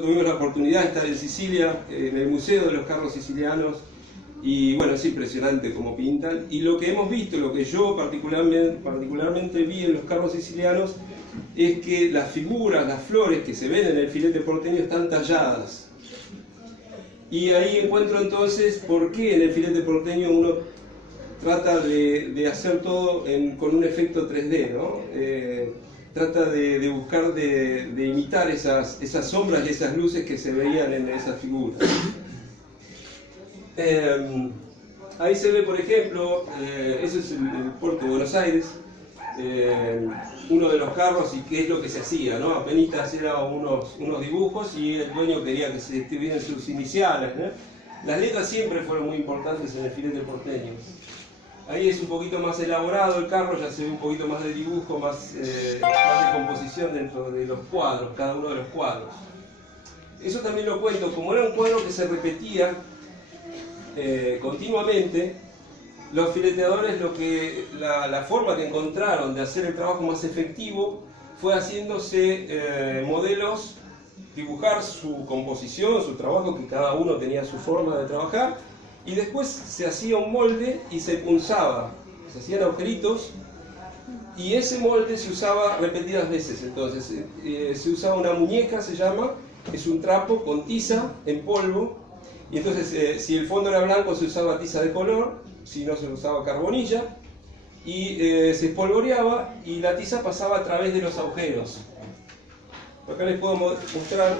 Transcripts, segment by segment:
tuvimos la oportunidad de estar en Sicilia, en el Museo de los Carros Sicilianos, y bueno, es impresionante cómo pintan. Y lo que hemos visto, lo que yo particularmente vi en los carros sicilianos, es que las figuras, las flores que se ven en el filete porteño están talladas. Y ahí encuentro entonces por qué en el filete porteño uno trata de hacer todo con un efecto 3D, ¿no? Trata de buscar de imitar esas sombras y esas luces que se veían en esas figuras. Ahí se ve, por ejemplo, eso es el puerto de Buenos Aires, uno de los carros, y qué es lo que se hacía, ¿no? Apenas eran unos dibujos y el dueño quería que se escribieran sus iniciales, ¿no? Las letras siempre fueron muy importantes en el filete porteño. Ahí es un poquito más elaborado el carro, ya se ve un poquito más de dibujo, más de composición dentro de los cuadros, cada uno de los cuadros. Eso también lo cuento, como era un cuadro que se repetía continuamente, los fileteadores la forma que encontraron de hacer el trabajo más efectivo fue haciéndose modelos, dibujar su composición, su trabajo, que cada uno tenía su forma de trabajar, y después se hacía un molde y se punzaba, se hacían agujeritos, y ese molde se usaba repetidas veces. Entonces se usaba una muñeca, se llama, es un trapo con tiza en polvo. Y entonces, si el fondo era blanco, se usaba tiza de color, si no, se usaba carbonilla, y se espolvoreaba y la tiza pasaba a través de los agujeros. Acá les puedo mostrar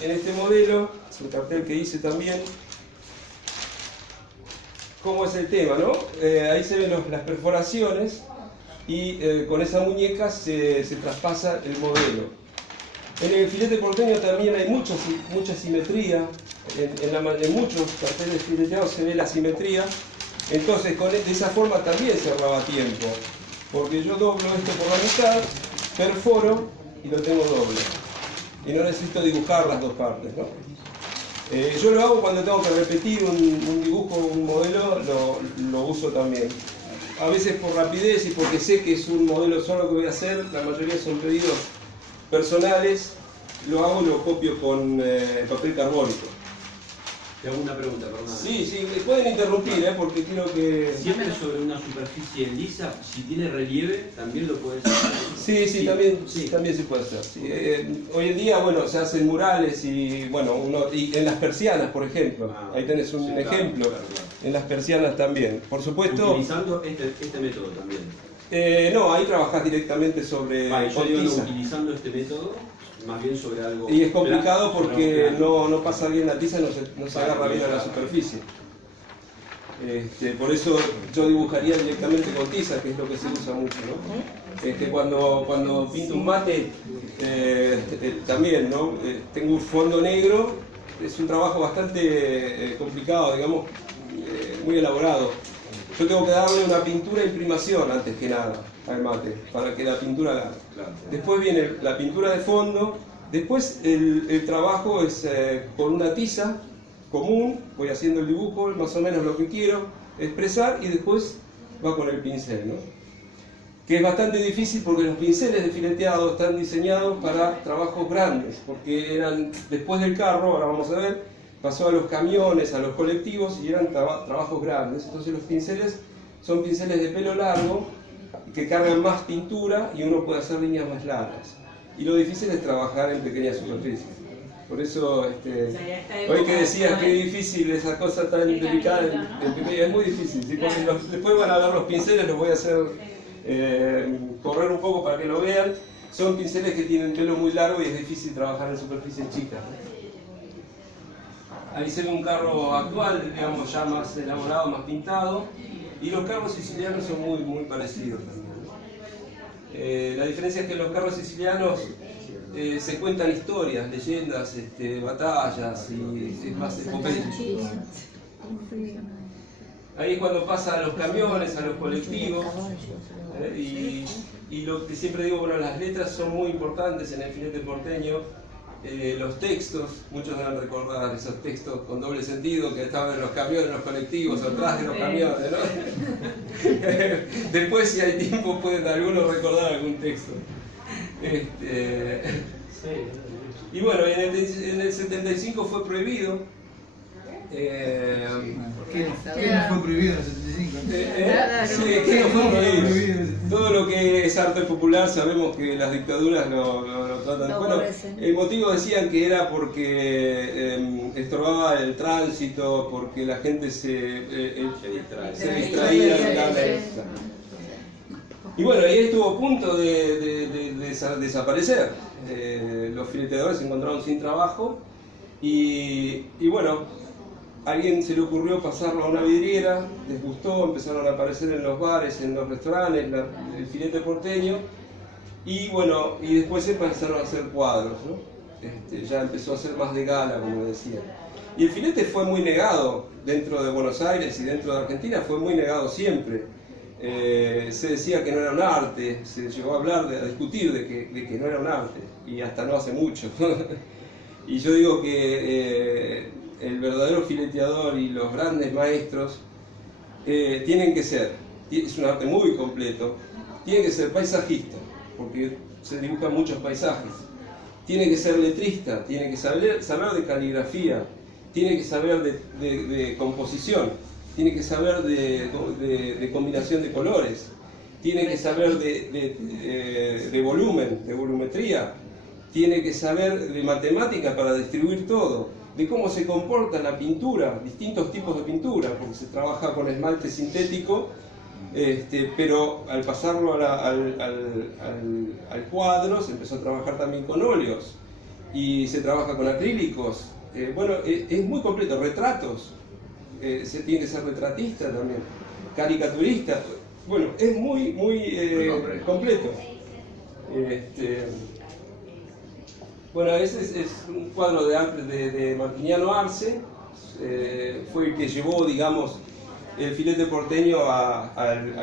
en este modelo, es un cartel que hice también, cómo es el tema, ¿no? Ahí se ven las perforaciones y con esa muñeca se traspasa el modelo. En el filete porteño también hay mucha simetría. En muchos carteles fileteados se ve la simetría. Entonces de esa forma también se ahorraba tiempo, porque yo doblo esto por la mitad, perforo y lo tengo doble, y no necesito dibujar las dos partes, ¿no? Yo lo hago cuando tengo que repetir un dibujo, un modelo, lo uso también. A veces por rapidez y porque sé que es un modelo solo que voy a hacer, la mayoría son pedidos personales, lo hago y lo copio con papel carbónico. Te hago una pregunta, perdón. Sí, pueden interrumpir, porque quiero que... Siempre sobre una superficie lisa, si tiene relieve, también lo puedes hacer. Sí, también se puede hacer. Sí. Hoy en día, bueno, se hacen murales y, bueno, y en las persianas, por ejemplo. Ahí tenés un ejemplo. Claro. En las persianas también. Por supuesto... Utilizando este método también. No, ahí trabajás directamente sobre... Yo digo, utilizando este método, más bien sobre algo... Y es complicado porque no pasa bien la tiza, no se agarra bien a la superficie. Por eso yo dibujaría directamente con tiza, que es lo que se usa mucho, ¿no? Cuando pinto un mate, también, ¿no? Tengo un fondo negro, es un trabajo bastante complicado, digamos, muy elaborado. Yo tengo que darle una pintura de imprimación antes que nada al mate, para que la pintura haga. Después viene la pintura de fondo, después el trabajo es con una tiza común, voy haciendo el dibujo, más o menos lo que quiero expresar, y después va con el pincel, ¿no? Que es bastante difícil porque los pinceles de fileteado están diseñados para trabajos grandes, porque eran, después del carro, ahora vamos a ver, pasó a los camiones, a los colectivos, y eran trabajos grandes. Entonces los pinceles son pinceles de pelo largo, que cargan más pintura y uno puede hacer líneas más largas. Y lo difícil es trabajar en pequeñas superficies. Por eso, hoy que decías que es difícil esa cosa tan delicada, es muy difícil. ¿Sí? Después van a ver los pinceles, los voy a hacer correr un poco para que lo vean. Son pinceles que tienen pelo muy largo y es difícil trabajar en superficies chicas. Ahí se ve un carro actual, digamos, ya más elaborado, más pintado. Y los carros sicilianos son muy parecidos también. La diferencia es que en los carros sicilianos se cuentan historias, leyendas, batallas, y es más epopeya. Ahí es cuando pasa a los camiones, a los colectivos, y lo que siempre digo, bueno, las letras son muy importantes en el filete porteño. Los textos, muchos deben recordar esos textos con doble sentido que estaban en los camiones, en los colectivos, atrás de los camiones, ¿no? Después, si hay tiempo, pueden algunos recordar algún texto. Y bueno, en el 75 fue prohibido. ¿Qué no fue prohibido en el 75? Sí, ¿qué no fue prohibido? Todo lo que es arte popular sabemos que las dictaduras lo tratan. Bueno, el motivo decían que era porque estorbaba el tránsito, porque la gente se distraía de la mesa. Y bueno, ahí estuvo a punto de desaparecer. Los fileteadores se encontraron sin trabajo y bueno, a alguien se le ocurrió pasarlo a una vidriera, les gustó, empezaron a aparecer en los bares, en los restaurantes, el filete porteño, y bueno, y después se empezaron a hacer cuadros, ¿no? Ya empezó a ser más de gala, como decía. Y el filete fue muy negado dentro de Buenos Aires y dentro de Argentina, fue muy negado siempre. Se decía que no era un arte, se llegó a hablar, a discutir de que no era un arte, y hasta no hace mucho. Y yo digo que el verdadero fileteador y los grandes maestros tienen que ser, es un arte muy completo, tienen que ser paisajista, porque se dibujan muchos paisajes, tiene que ser letrista, tiene que saber de caligrafía, tiene que saber de composición, tiene que saber de combinación de colores, tiene que saber de volumen, de volumetría, tiene que saber de matemática para distribuir todo, de cómo se comporta la pintura, distintos tipos de pintura, porque se trabaja con esmalte sintético, pero al pasarlo al cuadro se empezó a trabajar también con óleos y se trabaja con acrílicos. Bueno, es muy completo, retratos, se tiene que ser retratista también, caricaturista, bueno, es muy completo. Bueno, ese es un cuadro de arte de Martiniano Arce, fue el que llevó, digamos, el filete porteño al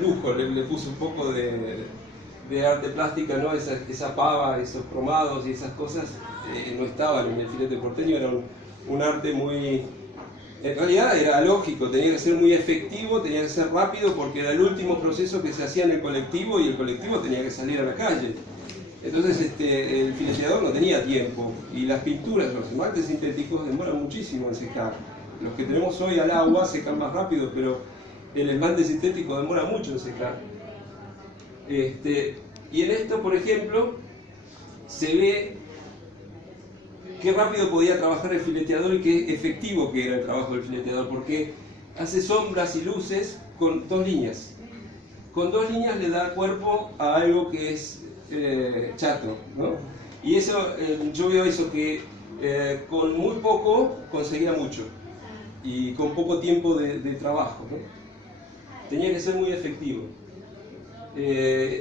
lujo, le puso un poco de arte plástica, ¿no? Esa pava, esos cromados y esas cosas no estaban en el filete porteño, era un arte muy... En realidad era lógico, tenía que ser muy efectivo, tenía que ser rápido porque era el último proceso que se hacía en el colectivo y el colectivo tenía que salir a la calle. Entonces el fileteador no tenía tiempo y las pinturas, los esmaltes sintéticos demoran muchísimo en secar. Los que tenemos hoy al agua secan más rápido, pero el esmalte sintético demora mucho en secar. Y en esto, por ejemplo, se ve qué rápido podía trabajar el fileteador y qué efectivo que era el trabajo del fileteador, porque hace sombras y luces con dos líneas. Con dos líneas le da cuerpo a algo que es chato, ¿no? Y eso, yo veo eso que con muy poco conseguía mucho y con poco tiempo de trabajo, ¿no? Tenía que ser muy efectivo.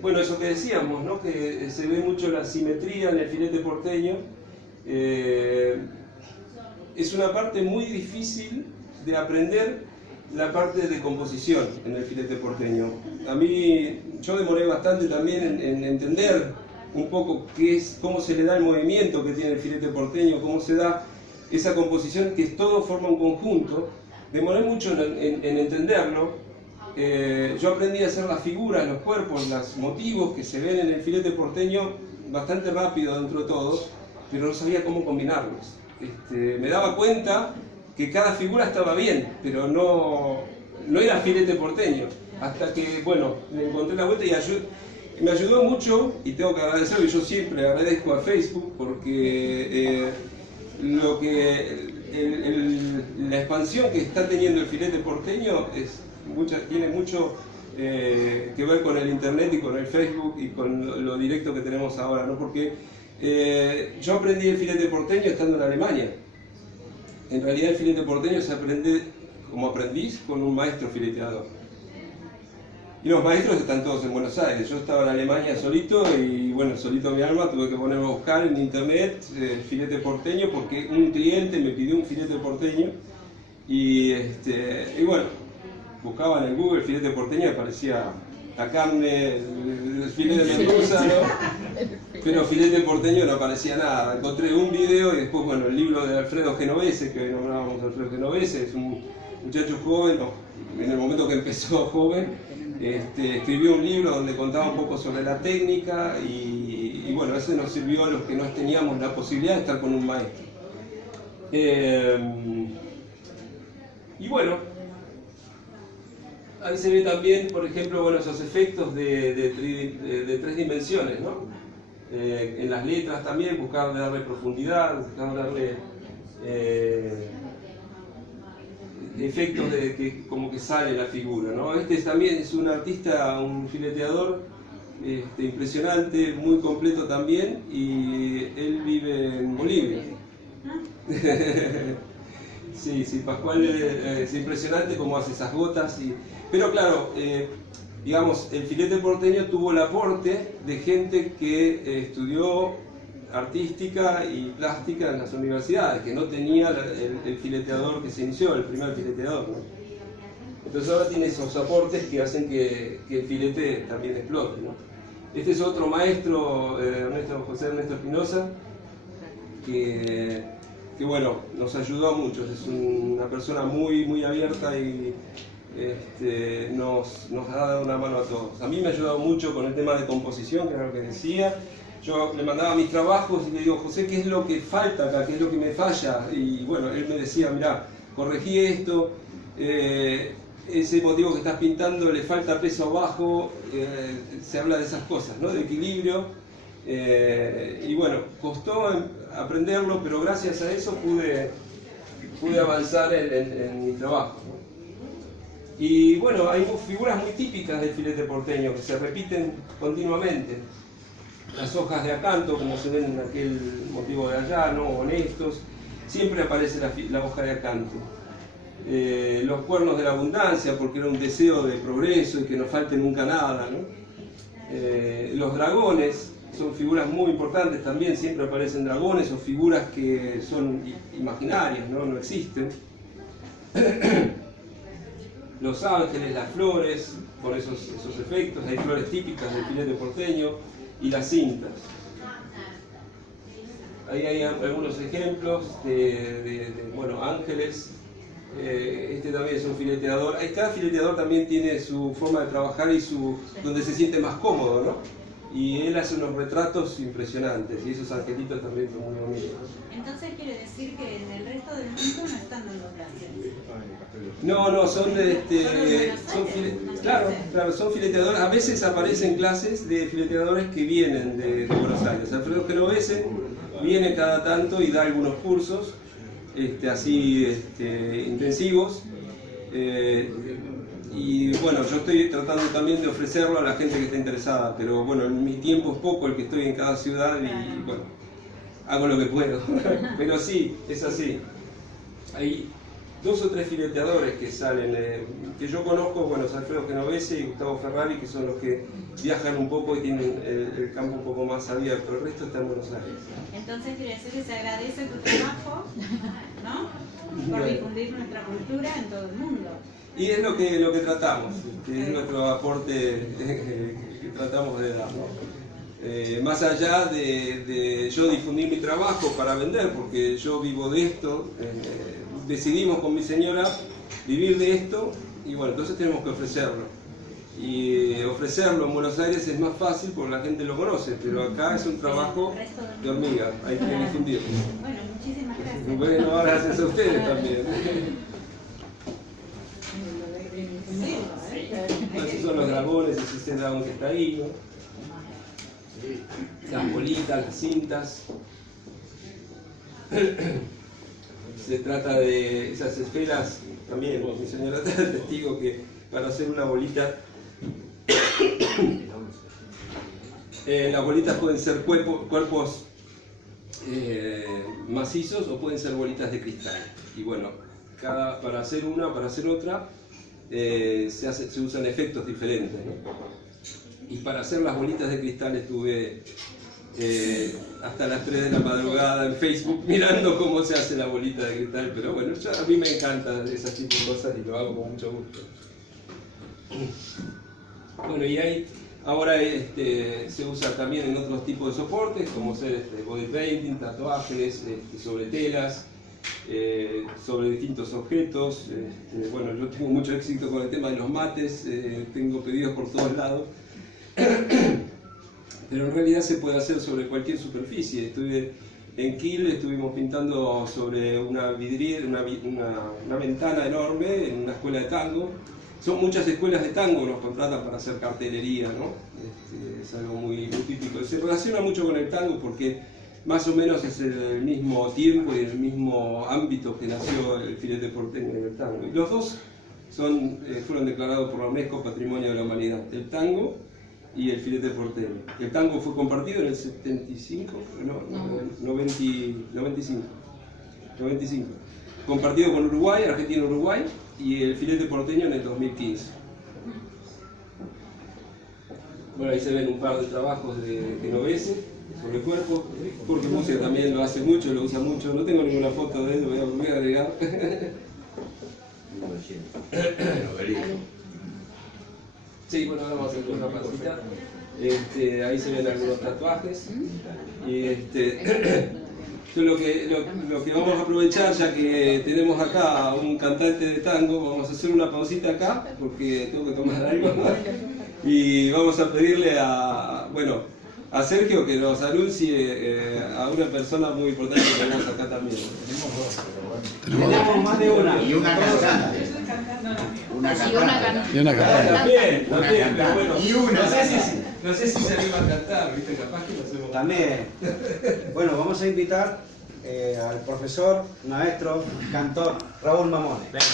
Bueno, eso que decíamos, ¿no? Que se ve mucho la simetría en el filete porteño. Es una parte muy difícil de aprender, la parte de composición en el filete porteño. A mí, yo demoré bastante también en entender un poco cómo se le da el movimiento que tiene el filete porteño, cómo se da esa composición, que todo forma un conjunto. Demoré mucho en entenderlo. Yo aprendí a hacer las figuras, los cuerpos, los motivos que se ven en el filete porteño bastante rápido dentro de todo, pero no sabía cómo combinarlos. Me daba cuenta que cada figura estaba bien, pero no era filete porteño, hasta que, bueno, le encontré la vuelta y me ayudó mucho, y tengo que agradecerlo, y yo siempre agradezco a Facebook, porque la expansión que está teniendo el filete porteño tiene mucho que ver con el internet y con el Facebook y con lo directo que tenemos ahora, ¿no? Porque yo aprendí el filete porteño estando en Alemania. En realidad el filete porteño se aprende como aprendiz con un maestro fileteador. Y los maestros están todos en Buenos Aires. Yo estaba en Alemania solito y bueno, solito mi alma, tuve que ponerme a buscar en internet filete porteño porque un cliente me pidió un filete porteño y bueno, buscaba en el Google filete porteño y aparecía la carne, el filete de merluza, ¿no? Pero filete porteño no aparecía nada. Encontré un video y después, bueno, el libro de Alfredo Genovese, que hoy nombrábamos a Alfredo Genovese, es un muchacho joven, en el momento que empezó joven, escribió un libro donde contaba un poco sobre la técnica y y bueno, eso nos sirvió a los que no teníamos la posibilidad de estar con un maestro. Y bueno, ahí se ve también, por ejemplo, bueno, esos efectos de 3 dimensiones, ¿no? En las letras también, buscar darle profundidad, buscar darle efectos de que como que sale la figura, ¿no? Este también es un artista, un fileteador impresionante, muy completo también, y él vive en Bolivia. Sí, Pascual es impresionante cómo hace esas gotas. Pero claro, digamos, el filete porteño tuvo el aporte de gente que estudió artística y plástica en las universidades, que no tenía el fileteador que se inició, el primer fileteador, ¿no? Entonces ahora tiene esos aportes que hacen que el filete también explote, ¿no? Este es otro maestro, José Ernesto Espinosa, que bueno, nos ayudó a muchos. Es una persona muy abierta y nos ha dado una mano a todos. A mí me ha ayudado mucho con el tema de composición, que era lo que decía. Yo le mandaba mis trabajos y le digo, José, ¿qué es lo que falta acá? ¿Qué es lo que me falla? Y bueno, él me decía, mirá, corregí esto, ese motivo que estás pintando le falta peso abajo, se habla de esas cosas, ¿no? De equilibrio. Y bueno, costó aprenderlo, pero gracias a eso pude avanzar en mi trabajo, ¿no? Y bueno, hay figuras muy típicas del filete porteño que se repiten continuamente. Las hojas de acanto, como se ven en aquel motivo de allá, ¿no? Honestos, siempre aparece la hoja de acanto. Los cuernos de la abundancia, porque era un deseo de progreso y que no falte nunca nada, ¿no? Los dragones son figuras muy importantes también, siempre aparecen dragones o figuras que son imaginarias, no existen. Los ángeles, las flores, por esos efectos, hay flores típicas del filete porteño, y las cintas. Ahí hay algunos ejemplos bueno, ángeles. Este también es un fileteador. Cada fileteador también tiene su forma de trabajar y donde se siente más cómodo, ¿no? Y él hace unos retratos impresionantes, y esos angelitos también son muy bonitos. Entonces quiere decir que en el resto del mundo no están dando clases. No, son fileteadores. A veces aparecen clases de fileteadores que vienen de Buenos Aires. Alfredo Genovese viene cada tanto y da algunos cursos intensivos. Y bueno, yo estoy tratando también de ofrecerlo a la gente que esté interesada, pero bueno, mi tiempo es poco el que estoy en cada ciudad y bueno, hago lo que puedo. Pero sí, es así. Hay 2 o 3 fileteadores que salen, que yo conozco, bueno, es Alfredo Genovese y Gustavo Ferrari, que son los que viajan un poco y tienen el campo un poco más abierto. El resto está en Buenos Aires. Entonces quiere decir que se agradece tu trabajo, ¿no? Por difundir nuestra cultura en todo el mundo. Y es lo que tratamos, que es nuestro aporte que tratamos de dar, ¿no? Más allá de yo difundir mi trabajo para vender, porque yo vivo de esto, decidimos con mi señora vivir de esto, y bueno, entonces tenemos que ofrecerlo. Y ofrecerlo en Buenos Aires es más fácil porque la gente lo conoce, pero acá es un trabajo de hormiga, hay que difundirlo. Bueno, muchísimas gracias. Bueno, gracias a ustedes también. Esos son los dragones, ese es el dragón que está ahí, ¿no? Las bolitas, las cintas. Se trata de esas esferas, también mi señora está testigo que para hacer una bolita, las bolitas pueden ser cuerpos macizos o pueden ser bolitas de cristal. Y bueno, para hacer una o para hacer otra, se usan efectos diferentes, ¿no? Y para hacer las bolitas de cristal estuve hasta las 3 de la madrugada en Facebook mirando cómo se hace la bolita de cristal, pero bueno, a mí me encantan esas tipo de cosas y lo hago con mucho gusto. Bueno, y ahí ahora se usa también en otros tipos de soportes, como ser body painting, tatuajes, sobre telas, sobre distintos objetos. Bueno, yo tengo mucho éxito con el tema de los mates, tengo pedidos por todos lados. pero en realidad se puede hacer sobre cualquier superficie. Estuve en Kiel, estuvimos pintando sobre una vidriera, una ventana enorme en una escuela de tango. Son muchas escuelas de tango que nos contratan para hacer cartelería, ¿no? Es algo muy típico. Se relaciona mucho con el tango porque más o menos es el mismo tiempo y el mismo ámbito que nació el filete porteño en el tango. Y los dos fueron declarados por la UNESCO Patrimonio de la Humanidad, el tango y el filete porteño. El tango fue compartido en el 75, no, 95. Compartido con Uruguay, Argentina-Uruguay, y el filete porteño en el 2015. Bueno, ahí se ven un par de trabajos de Genovese sobre el cuerpo. Jorge Música también lo hace mucho, lo usa mucho. No tengo ninguna foto de él, lo voy a agregar. Sí, bueno, ahora vamos a hacer una pasita. Ahí se ven algunos tatuajes. Y yo lo que vamos a aprovechar, ya que tenemos acá a un cantante de tango, vamos a hacer una pausita acá, porque tengo que tomar algo. Y vamos a pedirle a Sergio que nos anuncie a una persona muy importante que tenemos acá también. Tenemos más de una. Y una cantante. Una cantante. Y una cantante. También, pero bueno, Y una. no sé si se anima a cantar, ¿viste? Capaz que lo hacemos. También. Bueno, vamos a invitar al profesor, maestro, cantor Raúl Mamone. Venga.